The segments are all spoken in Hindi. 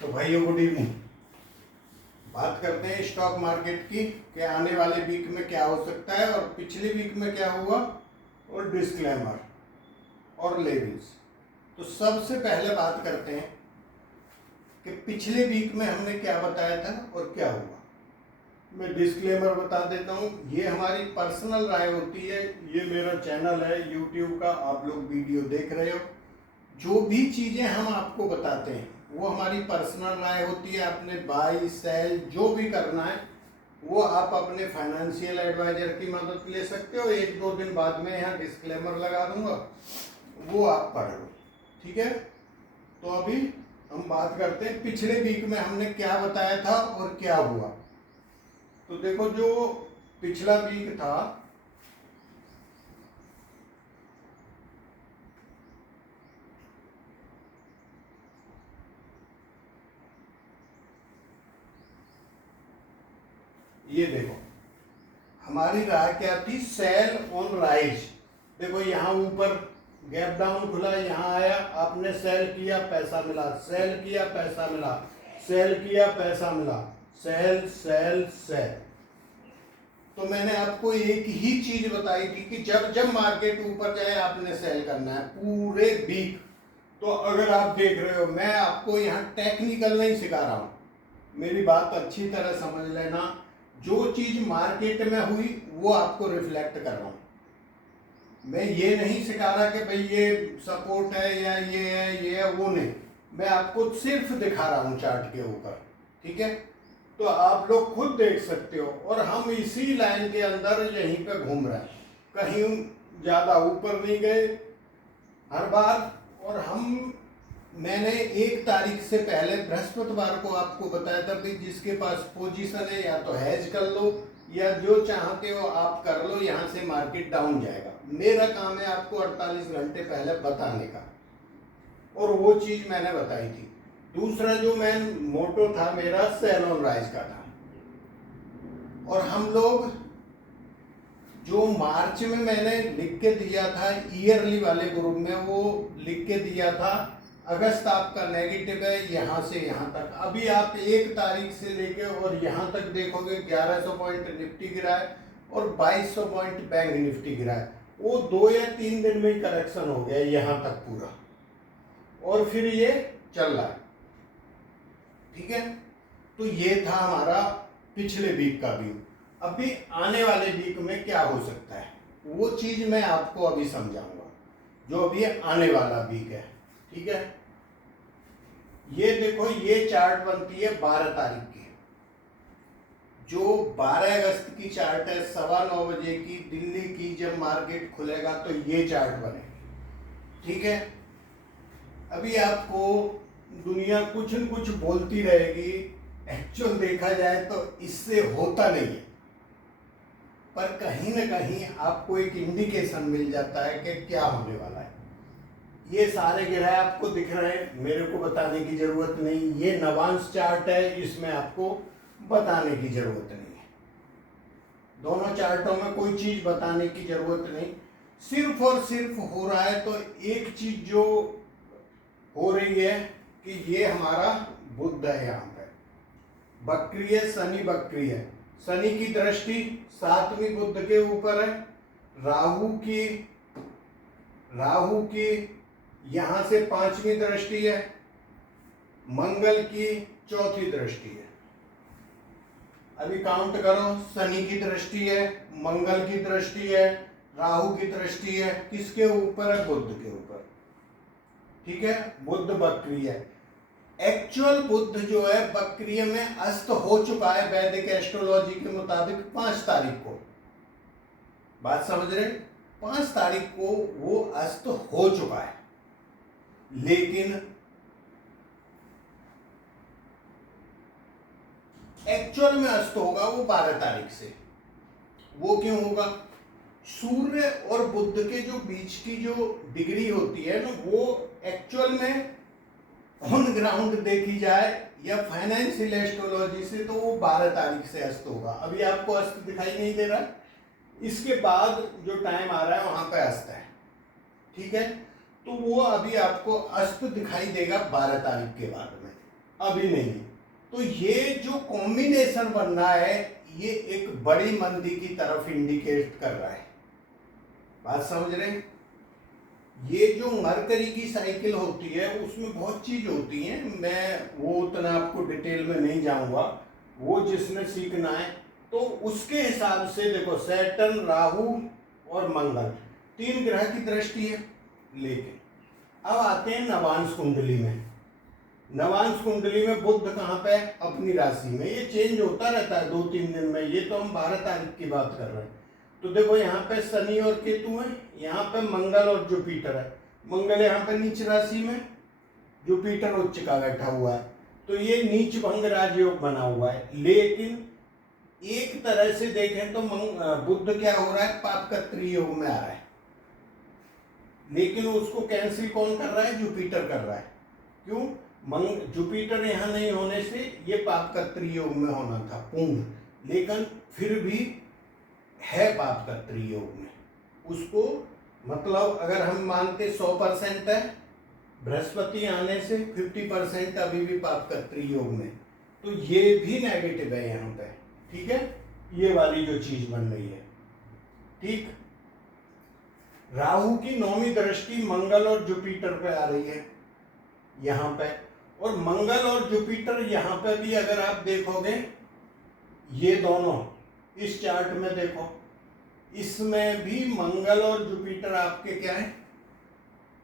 तो भाइयों गुड इवनिंग। बात करते हैं स्टॉक मार्केट की कि आने वाले वीक में क्या हो सकता है और पिछले वीक में क्या हुआ, और डिस्क्लेमर और लेवल्स। तो सबसे पहले बात करते हैं कि पिछले वीक में हमने क्या बताया था और क्या हुआ। मैं डिस्क्लेमर बता देता हूँ, ये हमारी पर्सनल राय होती है। ये मेरा चैनल है यूट्यूब का, आप लोग वीडियो देख रहे हो। जो भी चीज़ें हम आपको बताते हैं वो हमारी पर्सनल राय होती है। आपने बाई सेल जो भी करना है वो आप अपने फाइनेंशियल एडवाइजर की मदद ले सकते हो। 1-2 दिन बाद में यहाँ डिस्क्लेमर लगा दूंगा, वो आप पढ़ लो, ठीक है। तो अभी हम बात करते हैं पिछले वीक में हमने क्या बताया था और क्या हुआ। तो देखो, जो पिछला वीक था ये देखो, हमारी राय क्या थी, सेल ऑन राइज। देखो यहाँ ऊपर गैप डाउन खुला, यहाँ आया, आपने सेल किया पैसा मिला, सेल किया पैसा मिला, सेल किया पैसा मिला, सेल सेल सेल। तो मैंने आपको एक ही चीज बताई थी कि जब जब मार्केट ऊपर जाए आपने सेल करना है पूरे वीक। तो अगर आप देख रहे हो, मैं आपको यहाँ टेक्निकल नहीं सिखा रहा हूँ, मेरी बात अच्छी तरह समझ लेना। जो चीज मार्केट में हुई वो आपको रिफ्लेक्ट कर रहा हूं। मैं ये नहीं सिखा रहा कि भाई ये सपोर्ट है या ये है ये है, वो नहीं। मैं आपको सिर्फ दिखा रहा हूं चार्ट के ऊपर, ठीक है। तो आप लोग खुद देख सकते हो। और हम इसी लाइन के अंदर यहीं पे घूम रहे हैं, कहीं ज्यादा ऊपर नहीं गए हर बार। और मैंने 1 तारीख से पहले बृहस्पतिवार को आपको बताया था कि जिसके पास पोजीशन है या तो हैज कर लो या जो चाहते हो आप कर लो, यहाँ से मार्केट डाउन जाएगा। मेरा काम है आपको 48 घंटे पहले बताने का, और वो चीज मैंने बताई थी। दूसरा जो मेन मोटो था मेरा, सेल ऑन राइज का था। और हम लोग जो मार्च में मैंने लिख के दिया था ईयरली वाले ग्रुप में, वो लिख के दिया था अगस्त आपका नेगेटिव है यहाँ से यहाँ तक। अभी आप 1 तारीख से लेके और यहाँ तक देखोगे 1100 पॉइंट निफ्टी गिरा है और 2200 पॉइंट बैंक निफ्टी गिरा है। वो 2 या 3 दिन में ही करेक्शन हो गया यहाँ तक पूरा, और फिर ये चल रहा है, ठीक है। तो ये था हमारा पिछले वीक का व्यू। अभी आने वाले वीक में क्या हो सकता है वो चीज मैं आपको अभी समझाऊंगा, जो अभी आने वाला वीक है, ठीक है। ये देखो, ये चार्ट बनती है 12 तारीख की, जो 12 अगस्त की चार्ट है, 9:15 बजे की दिल्ली की। जब मार्केट खुलेगा तो ये चार्ट बनेगी, ठीक है। अभी आपको दुनिया कुछ न कुछ बोलती रहेगी, एक्चुअल देखा जाए तो इससे होता नहीं है, पर कहीं ना कहीं आपको एक इंडिकेशन मिल जाता है कि क्या होने वाला है। ये सारे ग्रह आपको दिख रहे हैं, मेरे को बताने की जरूरत नहीं। ये नवांश चार्ट है, इसमें आपको बताने की जरूरत नहीं है। दोनों चार्टों में कोई चीज बताने की जरूरत नहीं, सिर्फ और सिर्फ हो रहा है। तो एक चीज जो हो रही है कि ये हमारा बुध है, यहाँ पे बकरी है, शनि बकरी है। शनि की दृष्टि 7वीं बुध के ऊपर है, राहु की यहां से 5वीं दृष्टि है, मंगल की 4थी दृष्टि है। अभी काउंट करो, शनि की दृष्टि है, मंगल की दृष्टि है, राहु की दृष्टि है, किसके ऊपर है, बुध के ऊपर, ठीक है। बुध बकरी है। एक्चुअल बुध जो है बकरी में अस्त हो चुका है वैदिक एस्ट्रोलॉजी के मुताबिक 5 तारीख को। बात समझ रहे, 5 तारीख को वो अस्त हो चुका है, लेकिन एक्चुअल में अस्त होगा वो 12 तारीख से। वो क्यों होगा, सूर्य और बुध के जो बीच की जो डिग्री होती है ना, वो एक्चुअल में ऑन ग्राउंड देखी जाए या फाइनेंशियल एस्ट्रोलॉजी से तो वो 12 तारीख से अस्त होगा। अभी आपको अस्त दिखाई नहीं दे रहा, इसके बाद जो टाइम आ रहा है वहां पे अस्त है, ठीक है। तो वो अभी आपको अस्त दिखाई देगा 12 तारीख के बाद में, अभी नहीं। तो ये जो कॉम्बिनेशन बन रहा है ये एक बड़ी मंदी की तरफ इंडिकेट कर रहा है। बात समझ रहे हैं? ये जो मरकरी की साइकिल होती है उसमें बहुत चीज होती है, मैं वो उतना आपको डिटेल में नहीं जाऊंगा, वो जिसने सीखना है तो उसके हिसाब से देखो सैटर्न, राहु और मंगल 3 ग्रह की दृष्टि है। लेकिन अब आते हैं नवांश कुंडली में। नवांश कुंडली में बुध कहाँ पे है? अपनी राशि में। ये चेंज होता रहता है 2-3 दिन में, ये तो हम 12 तारीख की बात कर रहे हैं। तो देखो यहाँ पे शनि और केतु है, यहाँ पे मंगल और जुपिटर है। मंगल यहाँ पे नीच राशि में, जुपिटर उच्च का बैठा हुआ है, तो ये नीच भंग राजयोग बना हुआ है। लेकिन एक तरह से देखें तो बुध क्या हो रहा है? पाप का त्रियोग में आ रहा है, लेकिन उसको कैंसिल कौन कर रहा है? जुपिटर कर रहा है। क्यों? जुपिटर यहाँ नहीं होने से ये पाप का त्रियोग में होना था पूर्ण, लेकिन फिर भी है पाप का त्रियोग में। उसको मतलब अगर हम मानते 100% है, बृहस्पति आने से 50% अभी भी पाप का त्रियोग में, तो ये भी नेगेटिव है यहाँ पे। ठीक है, ये वाली जो चीज बन रही है। ठीक, राहु की 9वीं दृष्टि मंगल और जुपिटर पे आ रही है यहाँ पे, और मंगल और जुपिटर यहाँ पे भी अगर आप देखोगे, ये दोनों इस चार्ट में देखो, इसमें भी मंगल और जुपिटर आपके क्या है?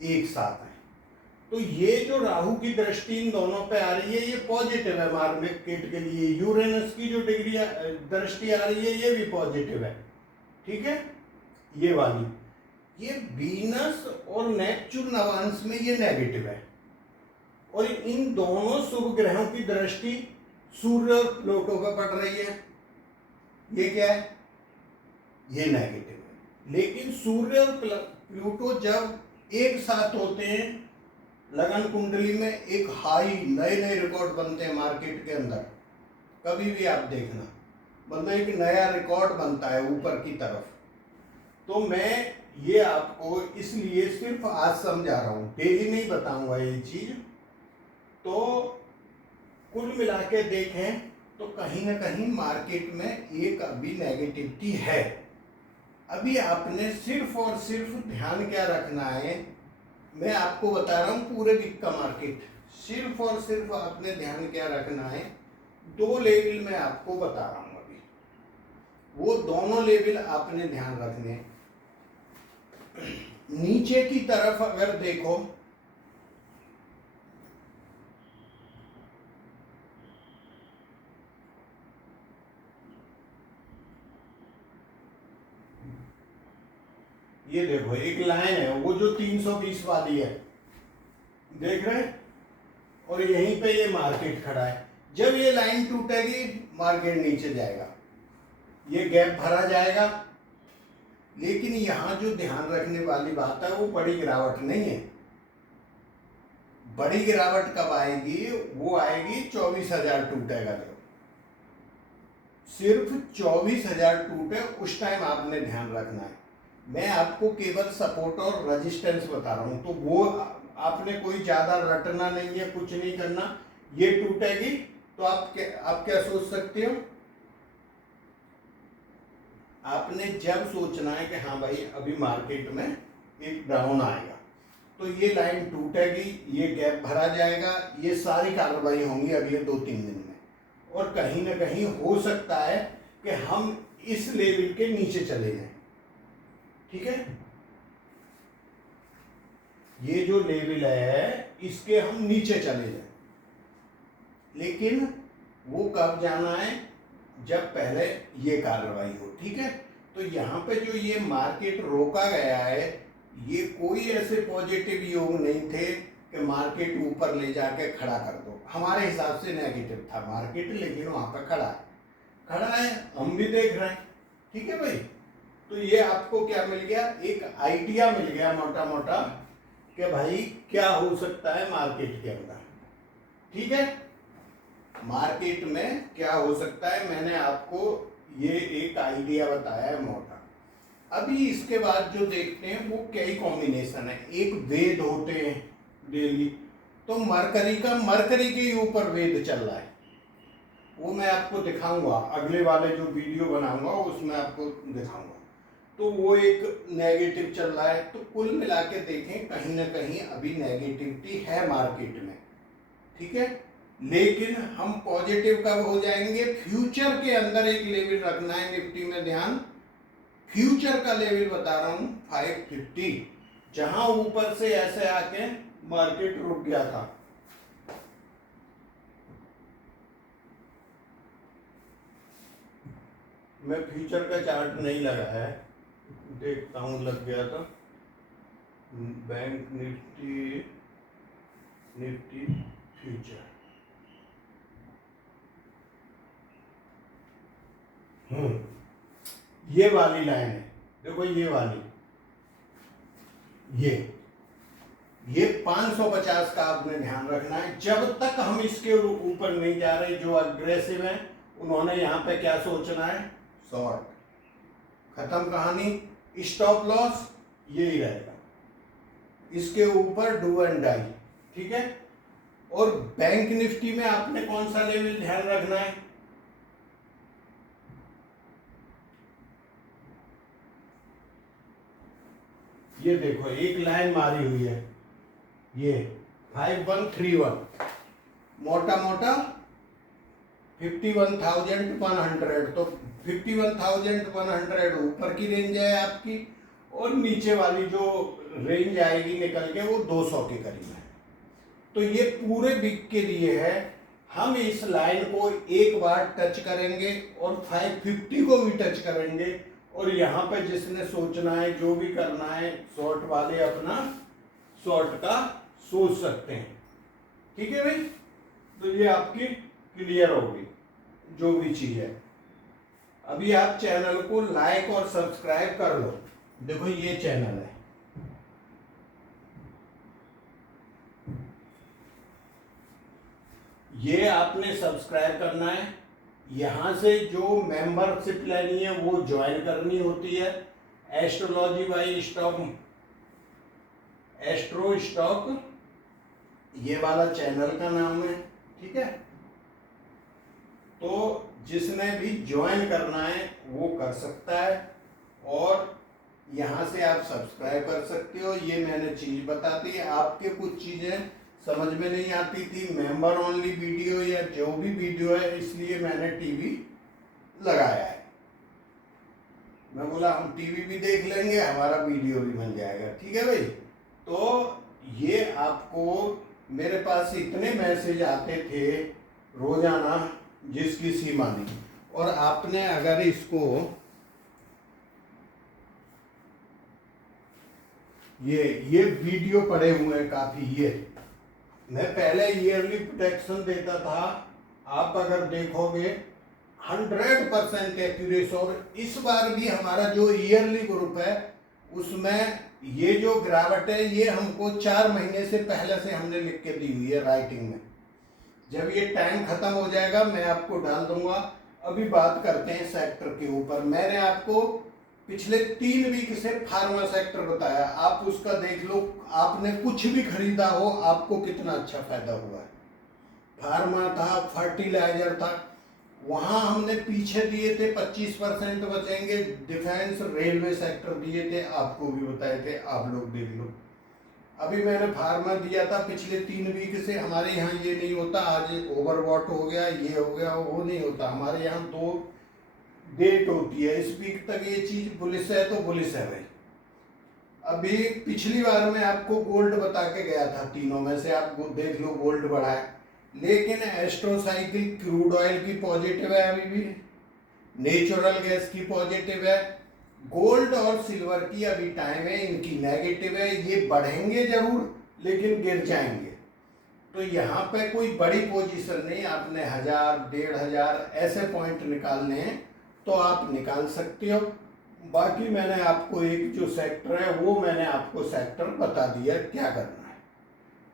एक साथ है। तो ये जो राहु की दृष्टि इन दोनों पे आ रही है ये पॉजिटिव है मार्केट के लिए। यूरेनस की जो डिग्री दृष्टि आ रही है ये भी पॉजिटिव है। ठीक है, ये वाली, ये वीनस और नेपच्यून नवांश में ये नेगेटिव है। और इन दोनों शुभ ग्रहों की दृष्टि सूर्य और प्लूटो पे पड़ रही है, ये क्या है? ये नेगेटिव है। लेकिन सूर्य और प्लूटो जब एक साथ होते हैं लगन कुंडली में, एक हाई नए नए रिकॉर्ड बनते हैं मार्केट के अंदर। कभी भी आप देखना, मतलब एक नया रिकॉर्ड बनता है ऊपर की तरफ। तो मैं ये आपको इसलिए सिर्फ आज समझा रहा हूँ, डेली नहीं बताऊंगा ये चीज। तो कुल मिला के देखें तो कहीं ना कहीं मार्केट में एक अभी नेगेटिविटी है। अभी आपने सिर्फ और सिर्फ ध्यान क्या रखना है, मैं आपको बता रहा हूँ पूरे वीक का मार्केट, सिर्फ और सिर्फ आपने ध्यान क्या रखना है, 2 लेवल में आपको बता रहा हूँ अभी, वो दोनों लेवल आपने ध्यान रखने हैं। नीचे की तरफ अगर देखो, ये देखो एक लाइन है, वो जो 320 वाली है, देख रहे हैं, और यहीं पे ये मार्केट खड़ा है। जब ये लाइन टूटेगी मार्केट नीचे जाएगा, ये गैप भरा जाएगा। लेकिन यहां जो ध्यान रखने वाली बात है वो बड़ी गिरावट नहीं है। बड़ी गिरावट कब आएगी? वो आएगी 24,000 टूटेगा जब, सिर्फ 24,000 टूटे उस टाइम आपने ध्यान रखना है। मैं आपको केवल सपोर्ट और रेजिस्टेंस बता रहा हूं, तो वो आपने कोई ज्यादा रटना नहीं है, कुछ नहीं करना। ये टूटेगी तो आप क्या सोच सकते हो? आपने जब सोचना है कि हाँ भाई अभी मार्केट में एक डाउन आएगा, तो ये लाइन टूटेगी, ये गैप भरा जाएगा, ये सारी कार्रवाई होंगी अगले 2-3 दिन में। और कहीं ना कहीं हो सकता है कि हम इस लेवल के नीचे चले जाएं। ठीक है, ये जो लेवल है इसके हम नीचे चले जाएं, लेकिन वो कब जाना है? जब पहले ये कार्रवाई हो। ठीक है, तो यहाँ पे जो ये मार्केट रोका गया है, ये कोई ऐसे पॉजिटिव योग नहीं थे कि मार्केट ऊपर ले जाके खड़ा कर दो। हमारे हिसाब से नेगेटिव था मार्केट, लेकिन वहां पे खड़ा है, हम भी देख रहे हैं। ठीक है भाई, तो ये आपको क्या मिल गया? एक आइडिया मिल गया मोटा मोटा कि भाई क्या हो सकता है मार्केट के अंदर। ठीक है, मार्केट में क्या हो सकता है, मैंने आपको ये एक आइडिया बताया है मोटा। अभी इसके बाद जो देखते हैं वो कई कॉम्बिनेशन है। एक वेद होते हैं डेली, तो मरकरी के ऊपर वेद चल रहा है, वो मैं आपको दिखाऊंगा अगले वाले जो वीडियो बनाऊंगा उसमें आपको दिखाऊंगा। तो वो एक नेगेटिव चल रहा है। तो कुल मिला के देखें कहीं ना कहीं अभी नेगेटिविटी है मार्केट में, ठीक है। लेकिन हम पॉजिटिव कब हो जाएंगे? फ्यूचर के अंदर एक लेवल रखना है निफ्टी में ध्यान, फ्यूचर का लेवल बता रहा हूं 550, जहां ऊपर से ऐसे आके मार्केट रुक गया था। मैं फ्यूचर का चार्ट नहीं लगा है, देखता हूं, लग गया था। बैंक निफ्टी फ्यूचर, ये वाली लाइन है, देखो ये वाली, ये 550 का आपने ध्यान रखना है। जब तक हम इसके ऊपर नहीं जा रहे, जो अग्रेसिव हैं उन्होंने यहाँ पे क्या सोचना है? शॉर्ट, खत्म कहानी। स्टॉप लॉस यही रहेगा, इसके ऊपर डू एंड डाई, ठीक है। और बैंक निफ्टी में आपने कौन सा लेवल ध्यान रखना है? ये देखो एक लाइन मारी हुई है, ये 5131, मोटा मोटा 51,100, तो 51,100 ऊपर की रेंज है आपकी, और नीचे वाली जो रेंज आएगी निकल के वो 200 के करीब है। तो ये पूरे वीक के लिए है। हम इस लाइन को एक बार टच करेंगे और 550 को भी टच करेंगे, और यहाँ पे जिसने सोचना है, जो भी करना है, शॉर्ट वाले अपना शॉर्ट का सोच सकते हैं, ठीक है भाई। तो ये आपकी क्लियर होगी जो भी चीज है। अभी आप चैनल को लाइक और सब्सक्राइब कर लो। देखो ये चैनल है, ये आपने सब्सक्राइब करना है। यहां से जो मेंबरशिप लेनी है वो ज्वाइन करनी होती है। Astrology by stock, astro stock, ये वाला चैनल का नाम है, ठीक है। तो जिसने भी ज्वाइन करना है वो कर सकता है, और यहाँ से आप सब्सक्राइब कर सकते हो। ये मैंने चीज बता दी। आपके कुछ चीजें समझ में नहीं आती थी, मेंबर ओनली वीडियो या जो भी वीडियो है, इसलिए मैंने टीवी लगाया है। मैं बोला हम टीवी भी देख लेंगे, हमारा वीडियो भी बन जाएगा, ठीक है भाई। तो ये आपको, मेरे पास इतने मैसेज आते थे रोजाना जिसकी सीमा नहीं, और आपने अगर इसको ये वीडियो पड़े हुए हैं काफी। ये मैं पहले ईयरली प्रोटेक्शन देता था, आप अगर देखोगे 100% एक्यूरेसी। और इस बार भी हमारा जो ईयरली ग्रुप है उसमें ये जो गिरावट है ये हमको 4 महीने से पहले से हमने लिख के दी हुई है राइटिंग में। जब ये टाइम खत्म हो जाएगा मैं आपको डाल दूंगा। अभी बात करते हैं सेक्टर के ऊपर। मैंने आपको पिछले 3 वीक से फार्मा सेक्टर बताया, आप उसका देख लो। आपने कुछ भी खरीदा हो आपको कितना अच्छा फायदा हुआ है। फार्मा था, फर्टिलाइजर था, वहां हमने पीछे दिए थे 25% बचेंगे। डिफेंस रेलवे सेक्टर दिए थे, आपको भी बताए थे, आप लोग देख लो। अभी मैंने फार्मा दिया था पिछले 3 वीक से। हमारे यहाँ ये नहीं होता, आज ओवरवॉट हो गया, ये हो गया, वो नहीं होता। हमारे यहाँ 2 डेट होती है, इस वीक तक ये चीज पुलिस है तो पुलिस है भाई। अभी पिछली बार मैं आपको गोल्ड बता के गया था, तीनों में से आप देख लो गोल्ड बढ़ा है, लेकिन एस्ट्रोसाइकिल क्रूड ऑयल की पॉजिटिव है, अभी भी नेचुरल गैस की पॉजिटिव है। गोल्ड और सिल्वर की अभी टाइम है, इनकी नेगेटिव है। ये बढ़ेंगे जरूर लेकिन गिर जाएंगे। तो यहाँ पे कोई बड़ी पोजीशन नहीं, आपने 1000, 1500 ऐसे पॉइंट निकालने हैं तो आप निकाल सकते हो। बाकी मैंने आपको एक जो सेक्टर है वो मैंने आपको सेक्टर बता दिया क्या करना है।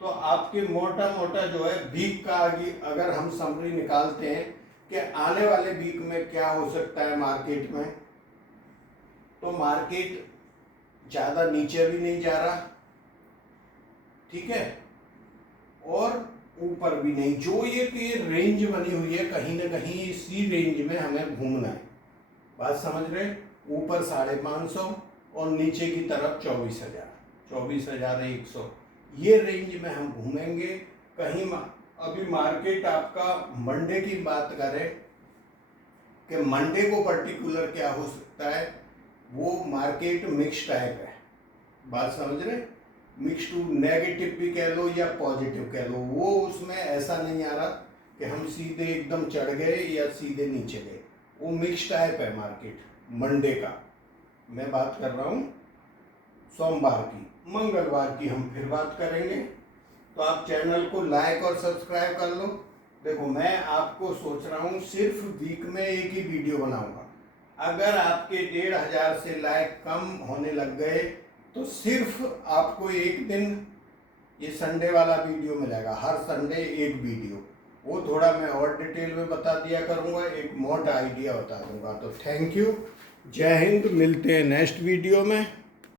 तो आपके मोटा मोटा जो है वीक का अगर हम समरी निकालते हैं कि आने वाले वीक में क्या हो सकता है मार्केट में, तो मार्केट ज़्यादा नीचे भी नहीं जा रहा, ठीक है, और ऊपर भी नहीं। जो ये रेंज बनी हुई है कहीं ना कहीं इसी रेंज में हमें घूमना है। बात समझ रहे? ऊपर 550 और नीचे की तरफ 24,000, 24,100, ये रेंज में हम घूमेंगे। कहीं अभी मार्केट आपका मंडे की बात करें कि मंडे को पर्टिकुलर क्या हो सकता है, वो मार्केट मिक्स टाइप है। बात समझ रहे? मिक्स टू नेगेटिव भी कह लो या पॉजिटिव कह लो, वो उसमें ऐसा नहीं आ रहा कि हम सीधे एकदम चढ़ गए या सीधे नीचे गए, वो मिक्स टाइप है मार्केट मंडे का। मैं बात कर रहा हूँ सोमवार की। मंगलवार की हम फिर बात करेंगे। तो आप चैनल को लाइक और सब्सक्राइब कर लो। देखो मैं आपको सोच रहा हूँ सिर्फ वीक में एक ही वीडियो बनाऊंगा। अगर आपके 1,500 से लाइक कम होने लग गए तो सिर्फ आपको एक दिन ये संडे वाला वीडियो मिलेगा, हर संडे एक वीडियो। वो थोड़ा मैं और डिटेल में बता दिया करूँगा, एक मोटा आइडिया बता दूंगा। तो थैंक यू, जय हिंद, मिलते हैं नेक्स्ट वीडियो में।